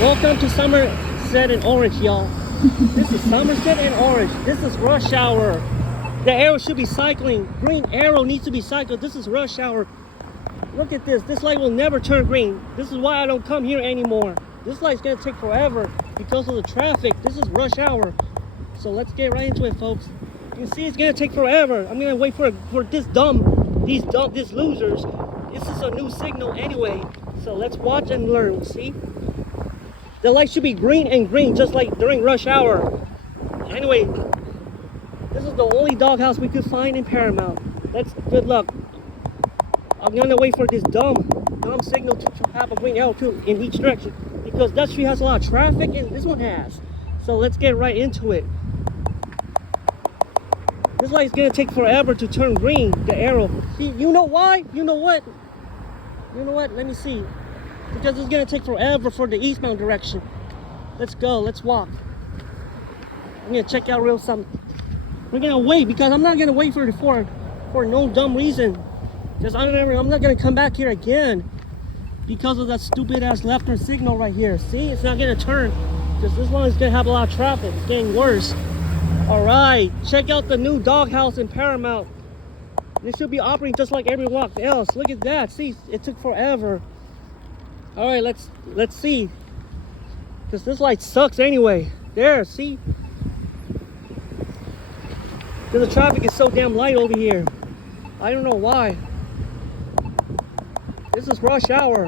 Welcome to Somerset and Orange, y'all. This is Somerset and Orange. This is rush hour. The arrow should be cycling. Green arrow needs to be cycled. This is rush hour. Look at this. This light will never turn green. This is why I don't come here anymore. This light's gonna take forever because of the traffic. This is rush hour. So let's get right into it, folks. You can see it's gonna take forever. I'm gonna wait for these losers. This is a new signal anyway. So let's watch and learn. See? The light should be green and green, just like during rush hour. Anyway, this is the only doghouse we could find in Paramount. That's good luck. I'm gonna wait for this dumb signal to have a green arrow too in each direction, because that street has a lot of traffic and this one has. So let's get right into it. This light's gonna take forever to turn green, the arrow. See, you know why? You know what? You know what? Let me see. Because it's gonna take forever for the eastbound direction. Let's go, let's walk. I'm gonna check out real something. We're gonna wait because I'm not gonna wait for no dumb reason. Because I'm not gonna come back here again because of that stupid ass left turn signal right here. See, it's not gonna turn because this one is gonna have a lot of traffic. It's getting worse. All right, check out the new doghouse in Paramount. This should be operating just like every walk else. Look at that. See, it took forever. All right, let's see. Because this light sucks anyway. There, see? Because the traffic is so damn light over here. I don't know why. This is rush hour.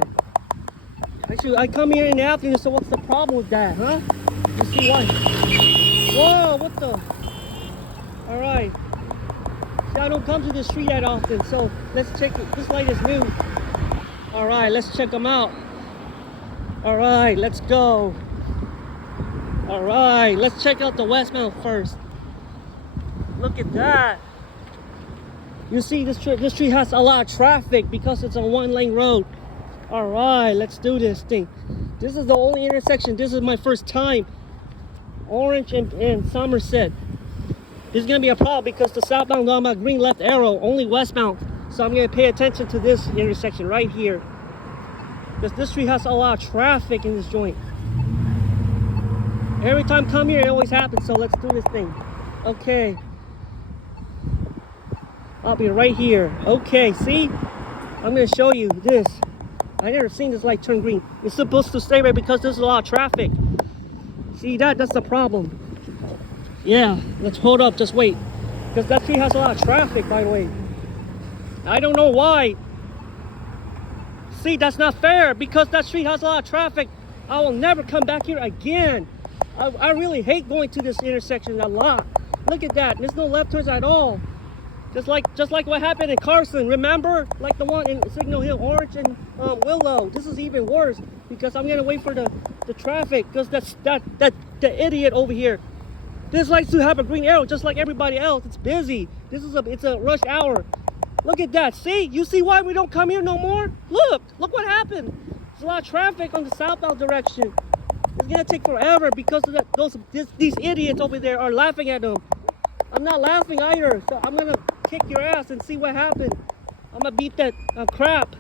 I come here in the afternoon, so what's the problem with that, huh? You see why? Whoa, what the? All right. See, I don't come to the street that often, so let's check it. This light is new. All right, let's check them out. All right, let's go. All right, let's check out the Westbound first. Look at that. You see, this street has a lot of traffic because it's a one-lane road. All right, let's do this thing. This is the only intersection. This is my first time. Orange and Somerset. This is gonna be a problem because the southbound on my green left arrow, only westbound. So I'm gonna pay attention to this intersection right here. Because this street has a lot of traffic in this joint. Every time I come here, it always happens. So let's do this thing. Okay. I'll be right here. Okay, see? I'm gonna show you this. I never seen this light turn green. It's supposed to stay red because there's a lot of traffic. See that? That's the problem. Yeah, let's hold up, just wait. Because that street has a lot of traffic, by the way. I don't know why. See, that's not fair because that street has a lot of traffic. I will never come back here again. I really hate going to this intersection a lot. Look at that. There's no left turns at all. Just like what happened in Carson. Remember? Like the one in Signal Hill, Orange and Willow. This is even worse because I'm gonna wait for the traffic because the idiot over here. This likes to have a green arrow just like everybody else. It's busy. It's a rush hour. Look at that. See? You see why we don't come here no more? Look what happened. There's a lot of traffic on the southbound direction. It's gonna take forever because of these idiots over there are laughing at them. I'm not laughing either, so I'm gonna kick your ass and see what happened. I'm gonna beat that crap.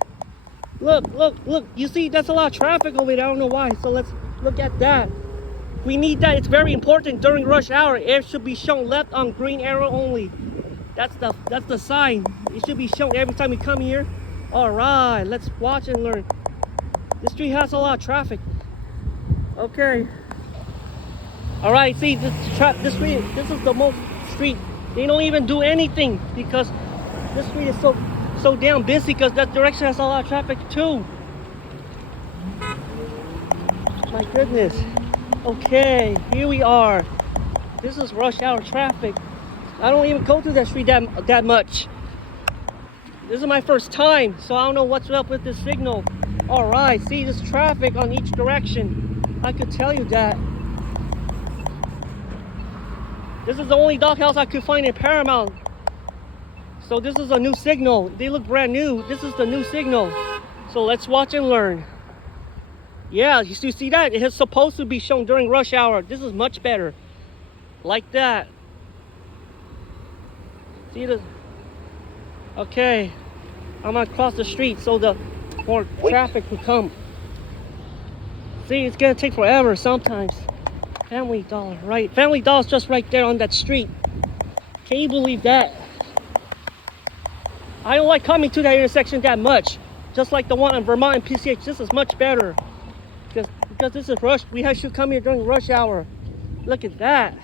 Look. You see, that's a lot of traffic over there. I don't know why. So let's look at that. We need that. It's very important during rush hour. It should be shown left on green arrow only. That's the sign. It should be shown every time we come here. All right, let's watch and learn. This street has a lot of traffic. Okay. All right, see this street. This is the most street. They don't even do anything because this street is so damn busy because that direction has a lot of traffic too. My goodness. Okay, here we are. This is rush hour traffic. I don't even go through that street that much. This is my first time, so I don't know what's up with this signal. All right, see this traffic on each direction. I could tell you that. This is the only doghouse I could find in Paramount. So this is a new signal. They look brand new. This is the new signal. So let's watch and learn. Yeah, you see that? It is supposed to be shown during rush hour. This is much better. Like that. See this? Okay. I'm gonna cross the street so the more traffic will come. See, it's gonna take forever sometimes. Family Dollar, right? Family Dollar's just right there on that street. Can you believe that? I don't like coming to that intersection that much. Just like the one on Vermont and PCH, this is much better. Because this is rush, we should come here during rush hour. Look at that.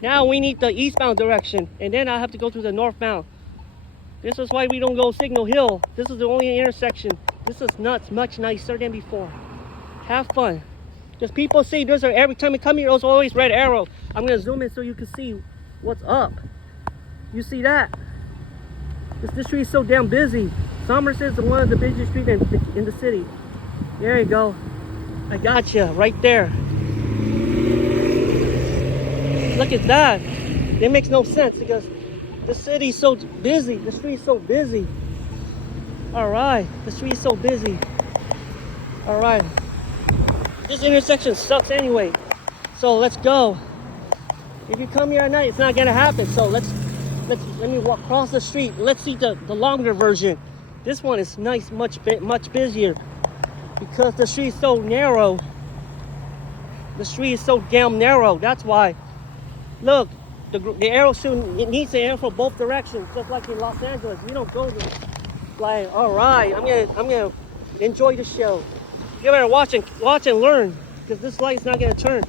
Now we need the eastbound direction, and then I have to go to the northbound. This is why we don't go Signal Hill. This is the only intersection. This is nuts, much nicer than before. Have fun. Because people see there's every time we come here, there's always red arrow. I'm gonna zoom in so you can see what's up. You see that? This street is so damn busy. Somerset is one of the busiest streets in the city. There you go. I got you right there. Look at that. It makes no sense because the city's so busy. The street's so busy. All right, the street's so busy. All right, this intersection sucks anyway. So let's go. If you come here at night, it's not gonna happen. So let me walk across the street. Let's see the longer version. This one is nice, much busier because the street is so narrow. The street is so damn narrow. That's why. Look, the arrow it needs to arrow for both directions, just like in Los Angeles. We don't go there. Like, all right, I'm gonna enjoy the show. You better watch and learn, because this light is not gonna turn.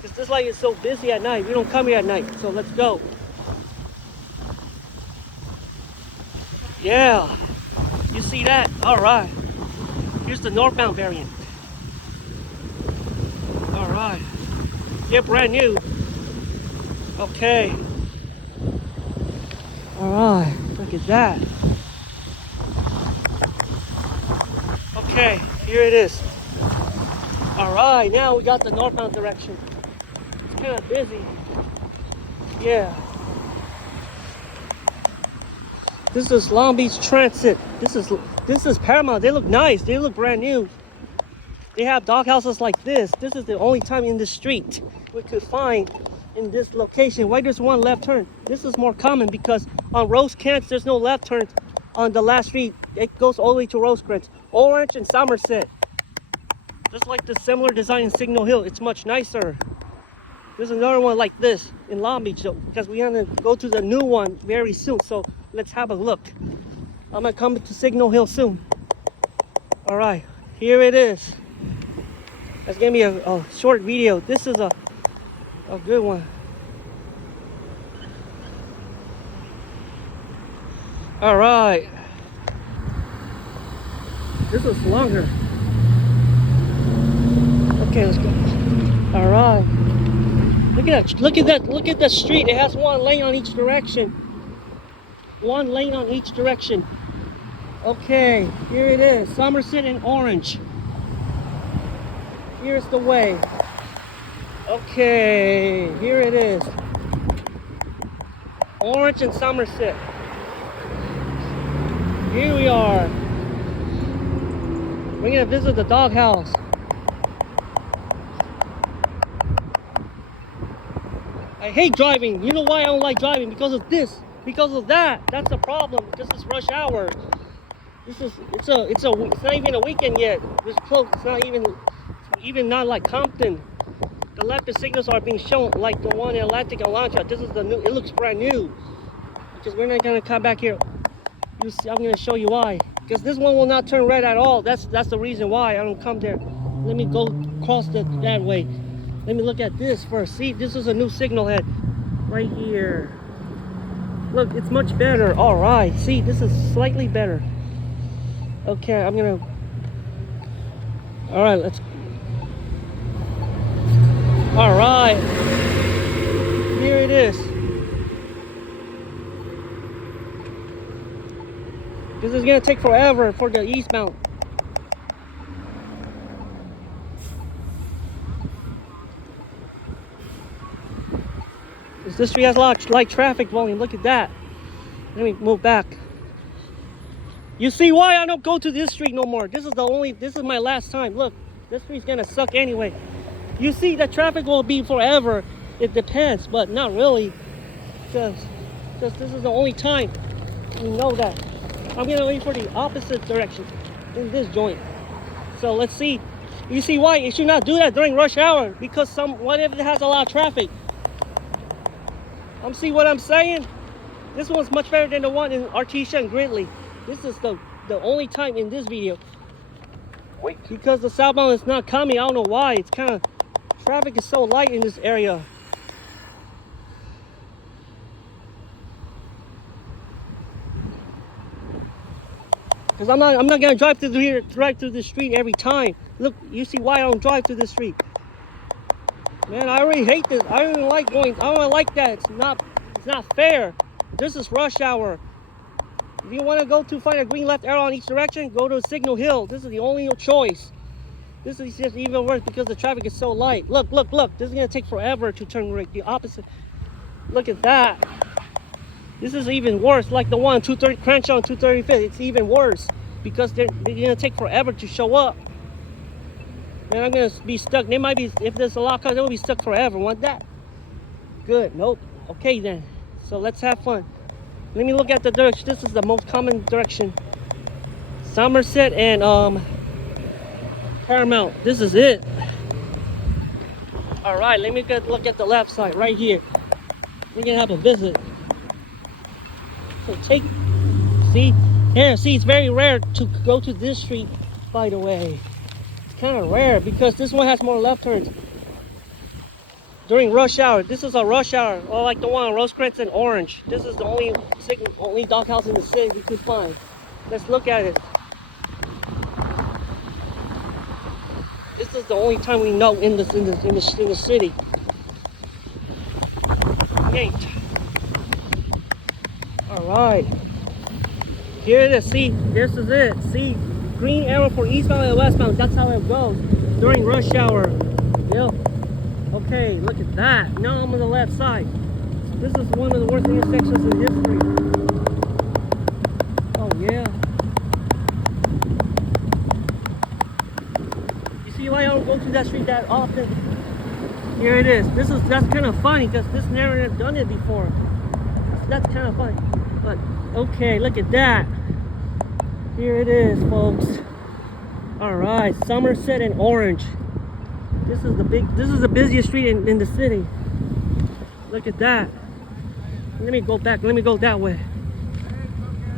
Because this light is so busy at night. We don't come here at night. So let's go. Yeah, you see that? All right. Here's the northbound variant. All right. Yeah, brand new. Okay. All right. Look at that. Okay, here it is. All right, now we got the northbound direction. It's kind of busy. Yeah. This is Long Beach Transit. This is Paramount. They look nice. They look brand new. They have doghouses like this. This is the only time in the street we could find in this location. Why there's one left turn? This is more common because on Rosecrans there's no left turn on the last street. It goes all the way to Rosecrans. Orange and Somerset. Just like the similar design in Signal Hill. It's much nicer. There's another one like this in Long Beach though, because we're gonna go to the new one very soon. So let's have a look. I'm gonna come to Signal Hill soon. All right, here it is. That's gonna be a short video. This is a good one. All right. This is longer. Okay, let's go. All right. Look at that. Look at that. Look at the street. It has one lane on each direction. One lane on each direction. Okay, here it is. Somerset and Orange. Here's the way. Okay, here it is. Orange and Somerset. Here we are. We're gonna visit the doghouse. I hate driving. You know why I don't like driving? Because of this. Because of that. That's the problem. This is rush hour. It's not even a weekend yet. It's close. It's not even not like Compton. The left signals are being shown like the one in Atlantic and Alondra. This is the new. It looks brand new. Because we're not gonna come back here. You see, I'm gonna show you why. Because this one will not turn red at all. That's the reason why I don't come there. Let me go across that way. Let me look at this first. See, this is a new signal head right here. Look, it's much better. All right. See, this is slightly better. Okay, I'm gonna. All right, let's. All right. Here it is. This is gonna take forever for the eastbound. This street has a lot of light traffic volume. Look at that. Let me move back. You see why I don't go to this street no more? This is my last time. Look, this street's gonna suck anyway. You see, the traffic will be forever. It depends, but not really. Because this is the only time. You know that. I'm gonna wait for the opposite direction in this joint. So let's see You see why it should not do that during rush hour? Because what if it has a lot of traffic? See what I'm saying? This one's much better than the one in Artesia and Gridley. This is the only time in this video. Wait. Because the southbound is not coming. I don't know why. It's kind of, traffic is so light in this area. Because I'm not gonna drive through here, right through the street every time. Look, you see why I don't drive through the street. Man, I already hate this. I don't like going. I don't like that. It's not fair. This is rush hour. If you want to go to find a green left arrow on each direction, go to Signal Hill. This is the only choice. This is just even worse because the traffic is so light. Look, look, look. This is gonna take forever to turn right. The opposite. Look at that. This is even worse. Like the one 230 Crenshaw and 235th. It's even worse because they're gonna take forever to show up. Man, I'm gonna be stuck. They might be, if there's a lot of cars, they will be stuck forever. Want that? Good. Nope. Okay then. So let's have fun. Let me look at the direction. This is the most common direction. Somerset and Paramount. This is it. All right. Let me look at the left side right here. We're gonna have a visit. So see here. See, it's very rare to go to this street. By the way. Kind of rare because this one has more left turns during rush hour. This is a rush hour, or like the one on Rosecrans and Orange. This is the only doghouse in the city we could find. Let's look at it. This is the only time we know in the city. Okay. All right. Here it is. See, this is it. See. Green arrow for eastbound and westbound. That's how it goes during rush hour. Yep. Okay, look at that. Now I'm on the left side. This is one of the worst intersections in history. Oh yeah. You see why I don't go to that street that often? Here it is. That's kind of funny because this never done it before. That's kind of funny. But okay, look at that. Here it is, folks. All right, Somerset and Orange. This is the busiest street in the city. Look at that. Let me go back. Let me go that way.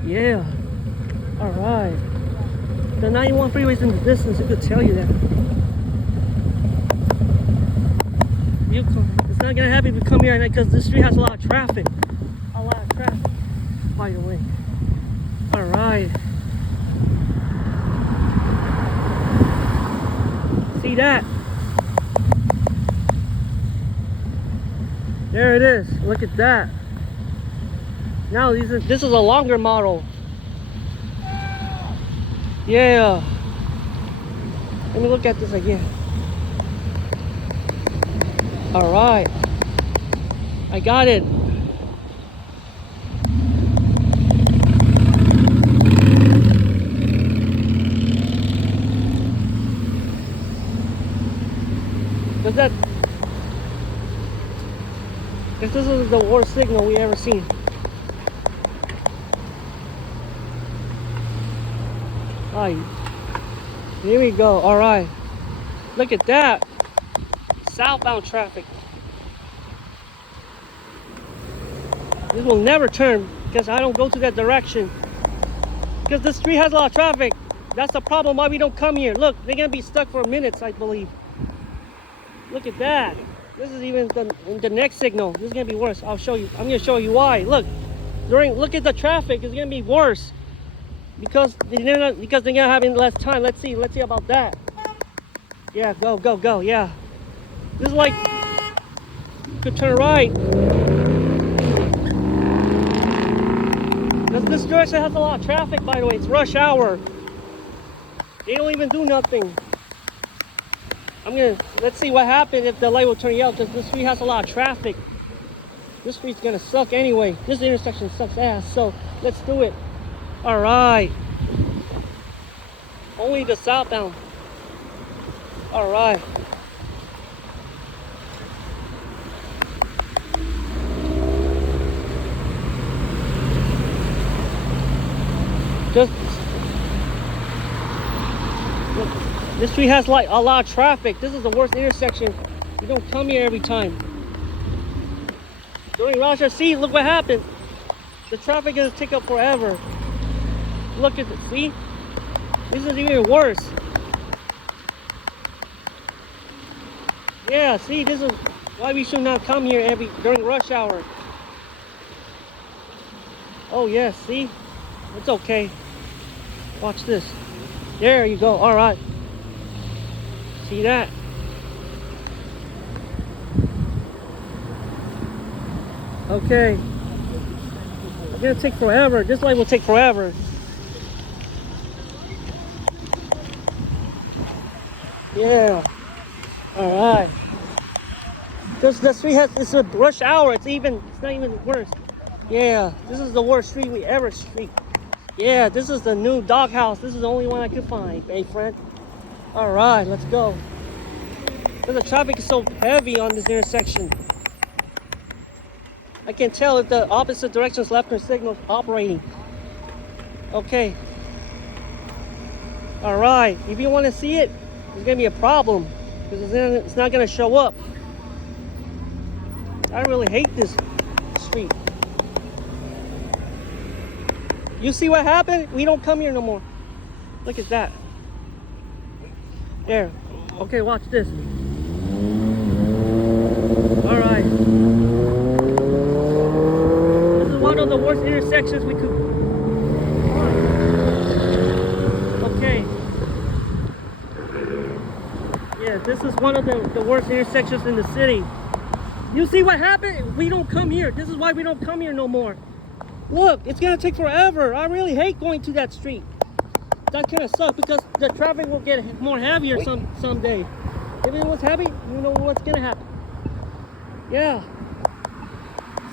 Yeah. All right. The 91 freeway's in the distance. I could tell you that. It's not gonna happen if you come here at night because this street has a lot of traffic. A lot of traffic. By the way. All right. See that? There it is. Look at that. Now this is a longer model. Yeah. Let me look at this again. All right. I got it. This is the worst signal we ever seen. Alright, here we go. All right, look at that. Southbound traffic. This will never turn because I don't go to that direction. Because the street has a lot of traffic. That's the problem why we don't come here. Look, they're gonna be stuck for minutes, I believe. Look at that. This is even the next signal. This is gonna be worse. I'll show you. I'm gonna show you why. Look, look at the traffic. It's gonna be worse because they're gonna have less time. Let's see about that. Yeah, go. Yeah, this is like you could turn right. This direction has a lot of traffic. By the way, it's rush hour. They don't even do nothing. Let's see what happens if the light will turn yellow because this street has a lot of traffic. This street's gonna suck anyway. This intersection sucks ass, so let's do it. All right. Only the southbound. All right. Just This street has like a lot of traffic. This is the worst intersection. You don't come here every time. During rush hour, see, look what happened. The traffic is gonna take up forever. Look at this, see? This is even worse. Yeah, see, this is why we should not come here during rush hour. Oh yes, see? It's okay. Watch this. There you go, all right. See that? Okay. It's gonna take forever. This light will take forever. Yeah. All right. The street it's a rush hour. It's not even worse. Yeah. This is the worst street we ever street. Yeah. This is the new Doghouse. This is the only one I could find, hey friend. All right. Let's go. Because the traffic is so heavy on this intersection. I can tell if the opposite direction's left turn signal operating. Okay. All right. If you want to see it, there's gonna be a problem because it's not gonna show up. I really hate this street. You see what happened? We don't come here no more. Look at that. There. Okay, watch this. All right. This is one of the worst intersections we could. Okay. Yeah, this is one of the worst intersections in the city. You see what happened? We don't come here. This is why we don't come here no more. Look, it's gonna take forever. I really hate going to that street. That kind of sucks because the traffic will get more heavier someday. If it was heavy, you know what's gonna happen. Yeah.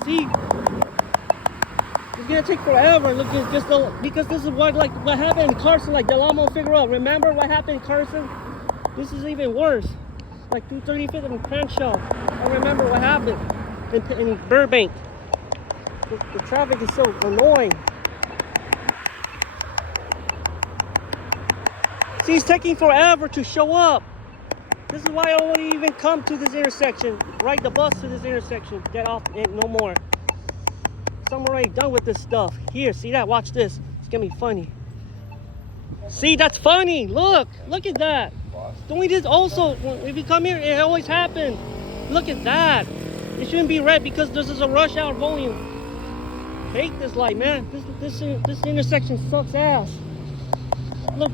See, it's gonna take forever. Look, because this is what happened in Carson, like the Amo Blvd. Remember what happened in Carson? This is even worse. Like 235th and Crenshaw. I remember what happened in Burbank. The traffic is so annoying. See, it's taking forever to show up. This is why I don't even come to this intersection. Ride the bus to this intersection. Get off and no more. So I'm already done with this stuff. Here, see that? Watch this. It's gonna be funny. See, that's funny. Look at that. Don't we just also, if you come here, it always happens. Look at that. It shouldn't be red because this is a rush hour volume. Hate this light, man. This intersection sucks ass. Look.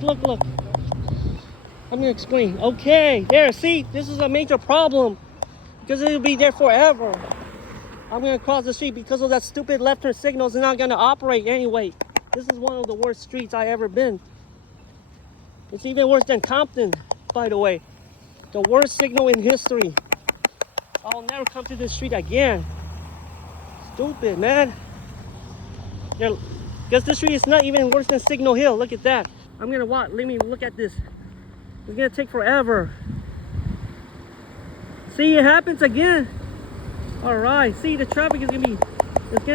Let me explain. Okay, there, see, this is a major problem because it'll be there forever. I'm gonna cross the street because of that stupid left turn signal. It's not gonna operate anyway. This is one of the worst streets I ever been. It's even worse than Compton, by the way. The worst signal in history. I'll never come to this street again. Stupid, man. Because this street is not even worse than Signal Hill. Look at that. I'm gonna watch. Let me look at this. It's gonna take forever. See, it happens again. All right. See, the traffic is gonna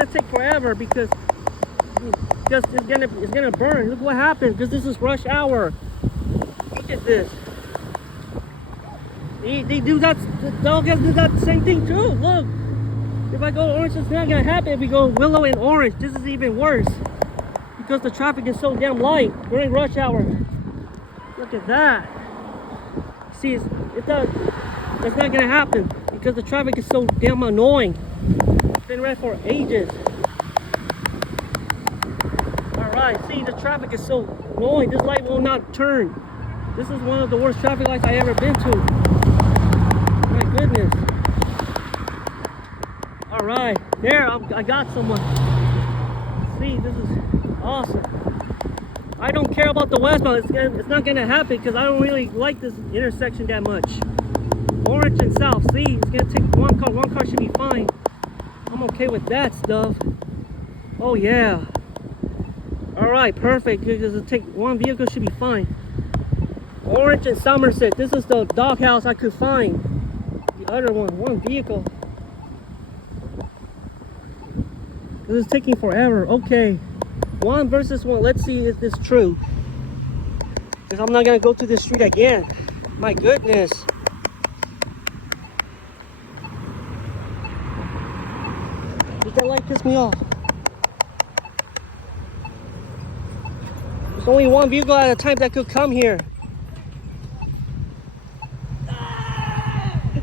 take forever because it's gonna burn. Look what happened. Because this is rush hour. Look at this. They do that. The Doghouses do that same thing too. Look. If I go to Orange, it's not gonna happen. If we go Willow and Orange, this is even worse because the traffic is so damn light during rush hour. Look at that. See, it's not gonna happen because the traffic is so damn annoying. It's been red for ages. All right, see, the traffic is so annoying. This light will not turn. This is one of the worst traffic lights I ever been to. My goodness. All right, there, I got someone. See, this is awesome. I don't care about the westbound. It's not gonna happen because I don't really like this intersection that much. Orange and South, see, it's gonna take one car. One car should be fine. I'm okay with that stuff. Oh yeah. All right, perfect. Because it take one vehicle should be fine. Orange and Somerset. This is the Doghouse I could find. The other one vehicle. This is taking forever. Okay. 1 versus 1. Let's see if this is true. Because I'm not gonna go to this street again. My goodness. That light pissed me off. There's only one vehicle at a time that could come here.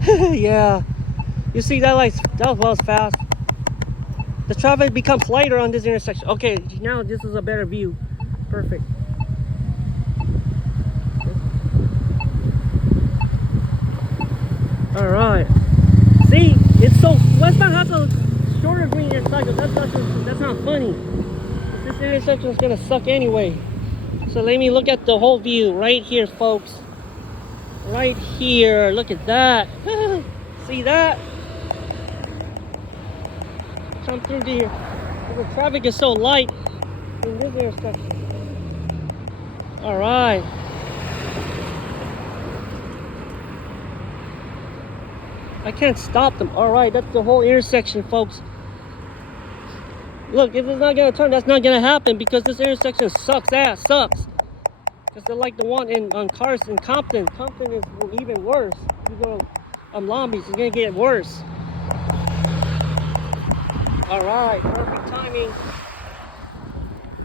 Yeah. You see that light? That was fast. The traffic becomes lighter on this intersection. Okay, now this is a better view. Perfect. All right. See, it's so Westbound has a shorter green intersection. That's not funny. This intersection is gonna suck anyway. So let me look at the whole view right here, folks. Right here. Look at that. See that? Come through here. The traffic is so light in this intersection. All right. I can't stop them. All right, that's the whole intersection, folks. Look, if it's not gonna turn, that's not gonna happen because this intersection sucks ass, sucks. Because they're like the one on cars in Compton. Compton is even worse. You go on Long Beach, it's gonna get worse. All right, perfect timing.